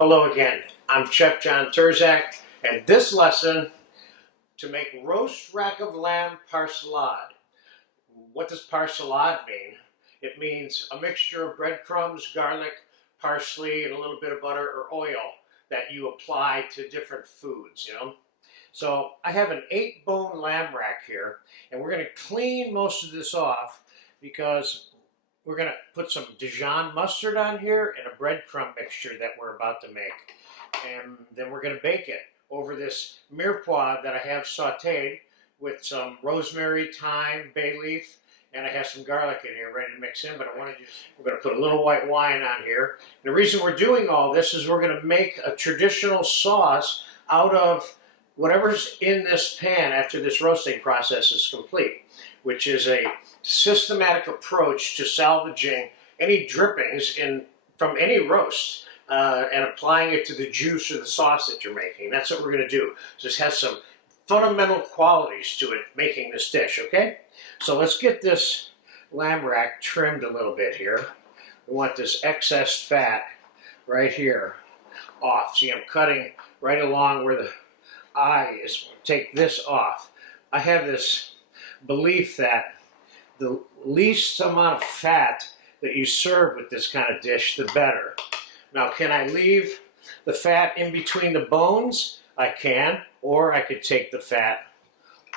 Hello again, I'm Chef John Turzak, and this lesson to make roast rack of lamb persillade. What does persillade mean? It means a mixture of breadcrumbs, garlic, parsley, and a little bit of butter or oil that you apply to different foods, So I have an 8-bone lamb rack here, and we're going to clean most of this off because we're going to put some Dijon mustard on here and a breadcrumb mixture that we're about to make. And then we're going to bake it over this mirepoix that I have sauteed with some rosemary, thyme, bay leaf, and I have some garlic in here ready to mix in, but we're going to put a little white wine on here. And the reason we're doing all this is we're going to make a traditional sauce out of whatever's in this pan after this roasting process is complete, which is a systematic approach to salvaging any drippings from any roast and applying it to the juice or the sauce that you're making. That's what we're going to do. So this has some fundamental qualities to it making this dish, okay? So let's get this lamb rack trimmed a little bit here. We want this excess fat right here off. See, I'm cutting right along where the eye is. Take this off. I have this belief that the least amount of fat that you serve with this kind of dish, the better. Now, can I leave the fat in between the bones? I can, or I could take the fat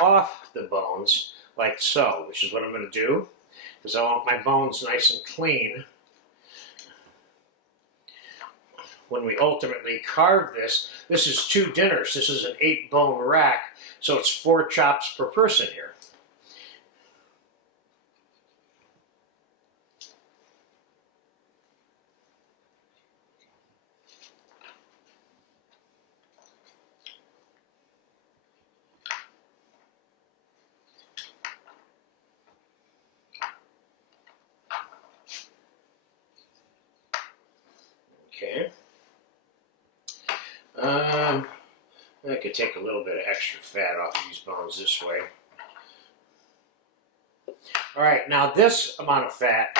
off the bones like so, which is what I'm going to do, because I want my bones nice and clean. When we ultimately carve this, this is 2 dinners. This is an 8-bone rack, so it's 4 chops per person here. Okay. I could take a little bit of extra fat off these bones this way. All right, now this amount of fat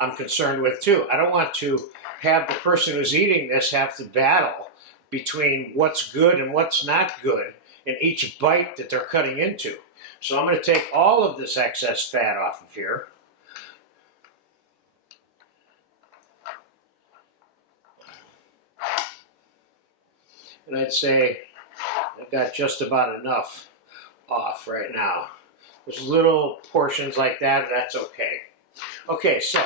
I'm concerned with too. I don't want to have the person who's eating this have to battle between what's good and what's not good in each bite that they're cutting into. So I'm going to take all of this excess fat off of here. And I'd say I've got just about enough off right now. There's little portions like that, that's okay. Okay, so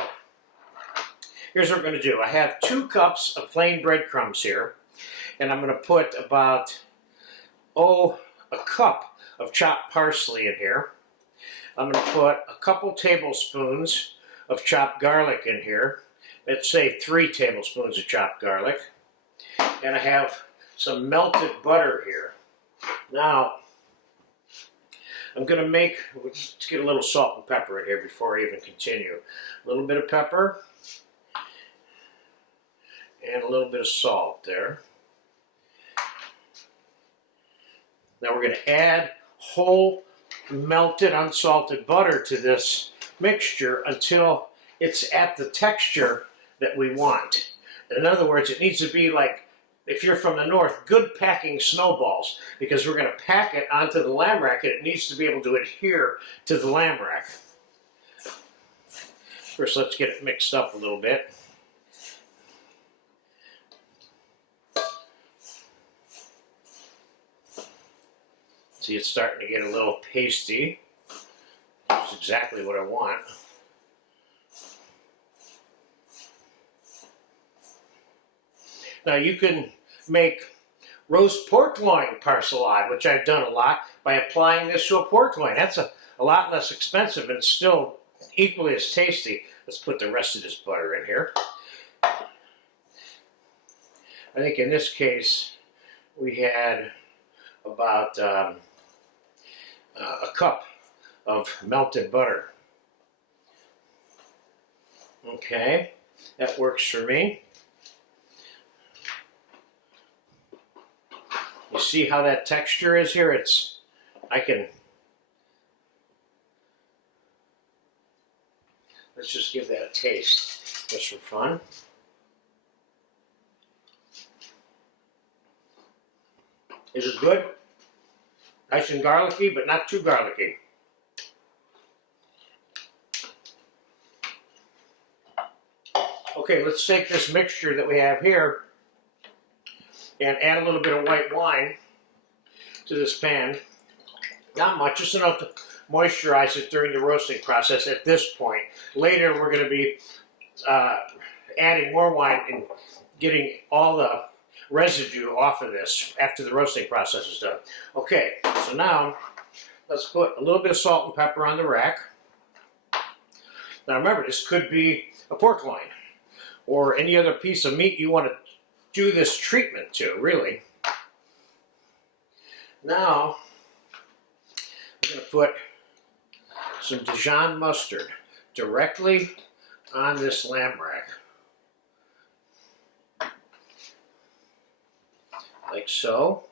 here's what we're going to do. I have 2 cups of plain breadcrumbs here, and I'm going to put about, a cup of chopped parsley in here. I'm going to put a couple tablespoons of chopped garlic in here. Let's say 3 tablespoons of chopped garlic. And I have some melted butter here. Now, I'm going to let's get a little salt and pepper in here before I even continue. A little bit of pepper and a little bit of salt there. Now we're going to add whole melted unsalted butter to this mixture until it's at the texture that we want. In other words, it needs to be like, if you're from the north, good packing snowballs, because we're going to pack it onto the lamb rack and it needs to be able to adhere to the lamb rack. First, let's get it mixed up a little bit. See, it's starting to get a little pasty. That's exactly what I want. Now you can make roast pork loin persillade, which I've done a lot, by applying this to a pork loin. That's a lot less expensive and still equally as tasty. Let's put the rest of this butter in here. I think in this case we had about a cup of melted butter. Okay, that works for me. You see how that texture is here? Let's just give that a taste just for fun. Is it good? Nice and garlicky, but not too garlicky. Okay, let's take this mixture that we have here and add a little bit of white wine to this pan. Not much, just enough to moisturize it during the roasting process at this point. Later, we're going to be adding more wine and getting all the residue off of this after the roasting process is done. Okay, so now let's put a little bit of salt and pepper on the rack. Now remember, this could be a pork loin or any other piece of meat you want to do this treatment to, really. Now, I'm going to put some Dijon mustard directly on this lamb rack. Like so.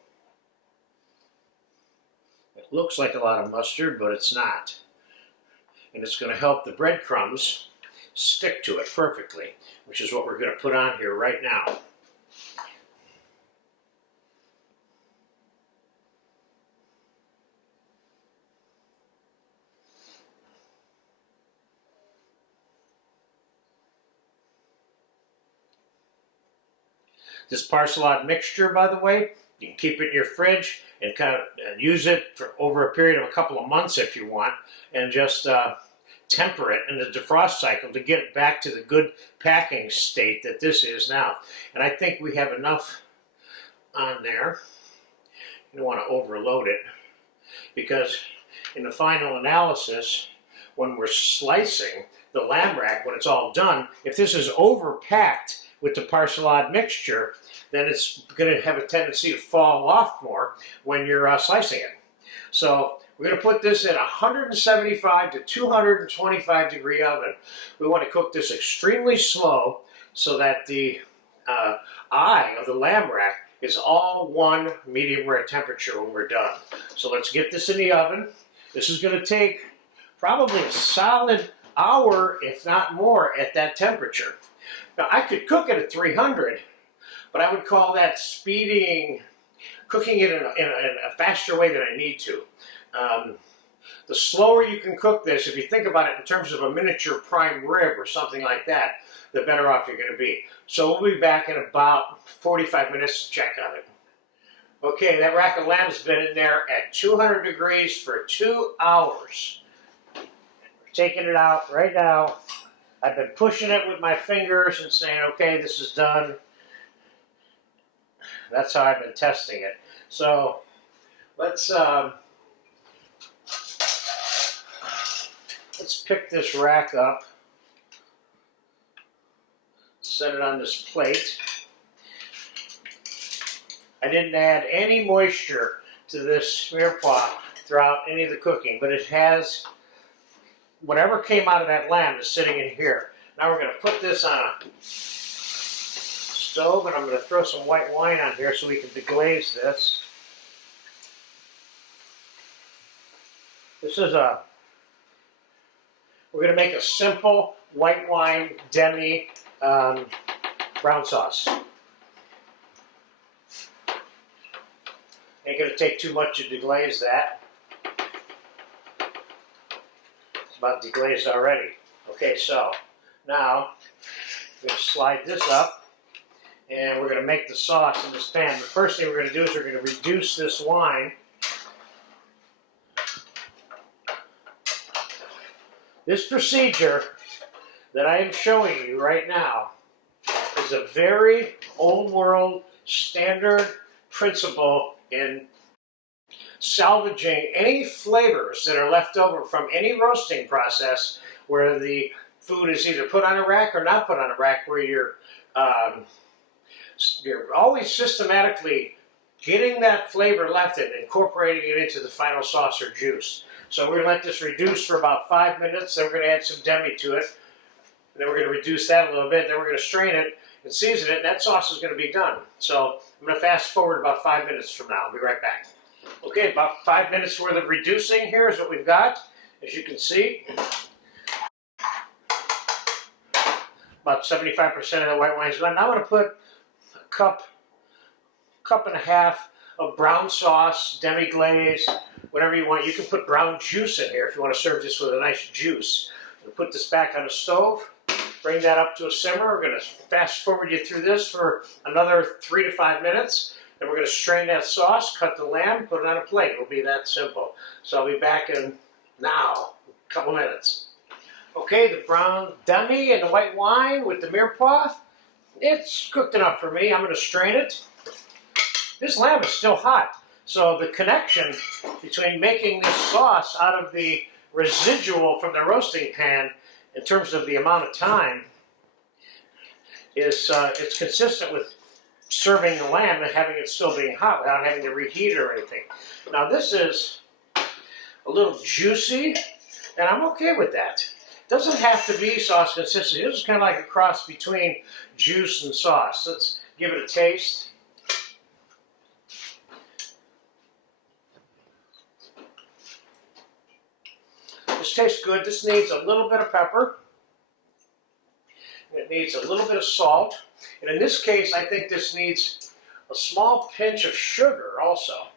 It looks like a lot of mustard, but it's not. And it's going to help the breadcrumbs stick to it perfectly, which is what we're going to put on here right now. This Persillade mixture, by the way, you can keep it in your fridge and kind of use it for over a period of a couple of months if you want, and just temper it in the defrost cycle to get it back to the good packing state that this is now. And I think we have enough on there. You don't want to overload it, because in the final analysis, when we're slicing the lamb rack, when it's all done, if this is overpacked with the Persillade mixture, then it's going to have a tendency to fall off more when you're slicing it. So we're going to put this in a 175 to 225 degree oven. We want to cook this extremely slow so that the eye of the lamb rack is all one medium rare temperature when we're done. So let's get this in the oven. This is going to take probably a solid hour, if not more, at that temperature. Now, I could cook it at 300, but I would call that cooking it in a faster way than I need to. The slower you can cook this, if you think about it in terms of a miniature prime rib or something like that, the better off you're going to be. So we'll be back in about 45 minutes to check on it. Okay, that rack of lamb's been in there at 200 degrees for 2 hours. We're taking it out right now. I've been pushing it with my fingers and saying, okay, this is done. That's how I've been testing it. So let's pick this rack up, set it on this plate. I didn't add any moisture to this smear pot throughout any of the cooking, but it has whatever came out of that lamb is sitting in here. Now we're going to put this on a stove, and I'm going to throw some white wine on here so we can deglaze this. This is we're going to make a simple white wine demi brown sauce. Ain't going to take too much to deglaze that. It's about deglazed already. Okay, so now we're going to slide this up, and we're going to make the sauce in this pan. The first thing we're going to do is we're going to reduce this wine. This procedure that I am showing you right now is a very old world standard principle in salvaging any flavors that are left over from any roasting process where the food is either put on a rack or not put on a rack, where you're always systematically getting that flavor left and incorporating it into the final sauce or juice. So we're going to let this reduce for about 5 minutes, then we're going to add some demi to it, and then we're going to reduce that a little bit, then we're going to strain it and season it, and that sauce is going to be done. So I'm going to fast forward about 5 minutes from now. I'll be right back. Okay, about 5 minutes worth of reducing here is what we've got, as you can see. About 75% of the white wine is gone. Now I'm going to put a cup and a half of brown sauce, demi-glaze, whatever you want. You can put brown juice in here if you want to serve this with a nice juice. We'll put this back on the stove, bring that up to a simmer. We're going to fast forward you through this for another 3 to 5 minutes. Then we're going to strain that sauce, cut the lamb, put it on a plate. It'll be that simple. So I'll be back in now, a couple minutes. Okay, the brown demi and the white wine with the mirepoix, it's cooked enough for me. I'm going to strain it. This lamb is still hot, so the connection between making this sauce out of the residual from the roasting pan in terms of the amount of time is it's consistent with serving the lamb and having it still being hot without having to reheat it or anything. Now this is a little juicy, and I'm okay with that. It doesn't have to be sauce consistency. This is kind of like a cross between juice and sauce. Let's give it a taste. This tastes good. This needs a little bit of pepper. It needs a little bit of salt. And in this case, I think this needs a small pinch of sugar also.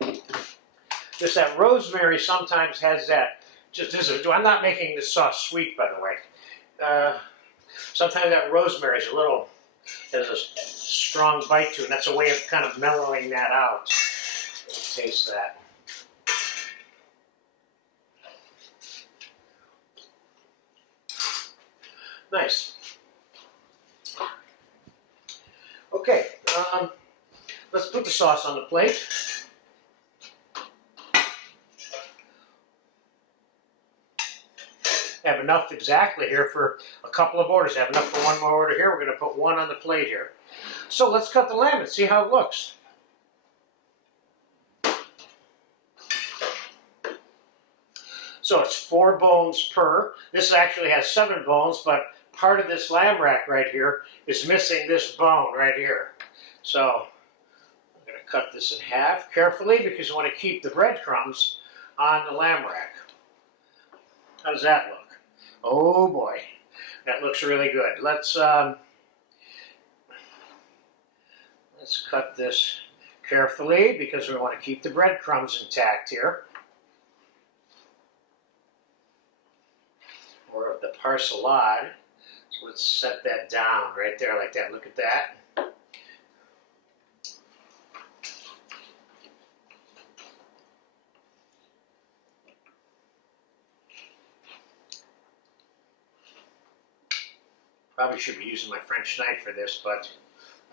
That rosemary sometimes has that, I'm not making this sauce sweet, by the way. Sometimes that rosemary is has a strong bite to it, and that's a way of kind of mellowing that out. Let's taste that. Nice. Okay, let's put the sauce on the plate. I have enough exactly here for a couple of orders. I have enough for one more order here. We're going to put one on the plate here. So let's cut the lamb and see how it looks. So it's 4 bones per. This actually has 7 bones, but part of this lamb rack right here is missing this bone right here. So I'm going to cut this in half carefully because I want to keep the breadcrumbs on the lamb rack. How does that look? Oh boy, that looks really good. Let's cut this carefully because we want to keep the breadcrumbs intact here. Or of the Persillade. So let's set that down right there like that. Look at that. Probably should be using my French knife for this, but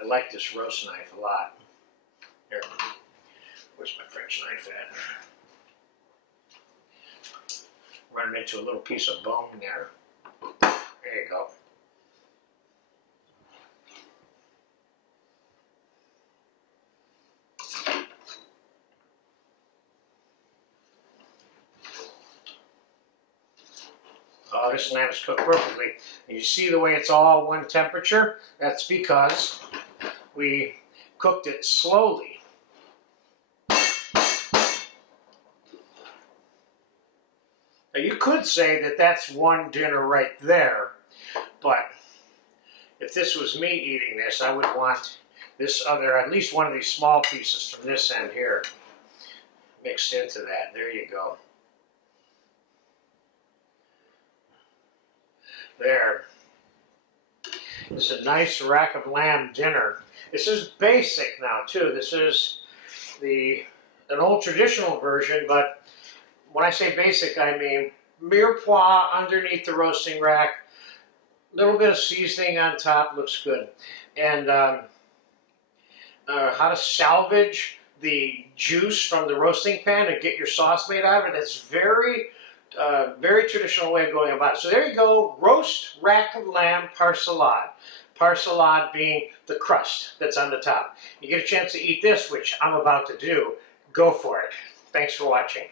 I like this roast knife a lot. Here, where's my French knife at? Run it into a little piece of bone there. There you go. Oh, this lamb is cooked perfectly. And you see the way it's all one temperature? That's because we cooked it slowly. Now you could say that that's one dinner right there, but if this was me eating this, I would want this other, at least one of these small pieces from this end here, mixed into that. There you go. There. This is a nice rack of lamb dinner. This is basic now too. This is an old traditional version, but when I say basic, I mean mirepoix underneath the roasting rack, a little bit of seasoning on top, looks good. And how to salvage the juice from the roasting pan and get your sauce made out of it. It's very traditional way of going about it. So there you go, roast rack of lamb Persillade. Persillade being the crust that's on the top. You get a chance to eat this, which I'm about to do, go for it. Thanks for watching.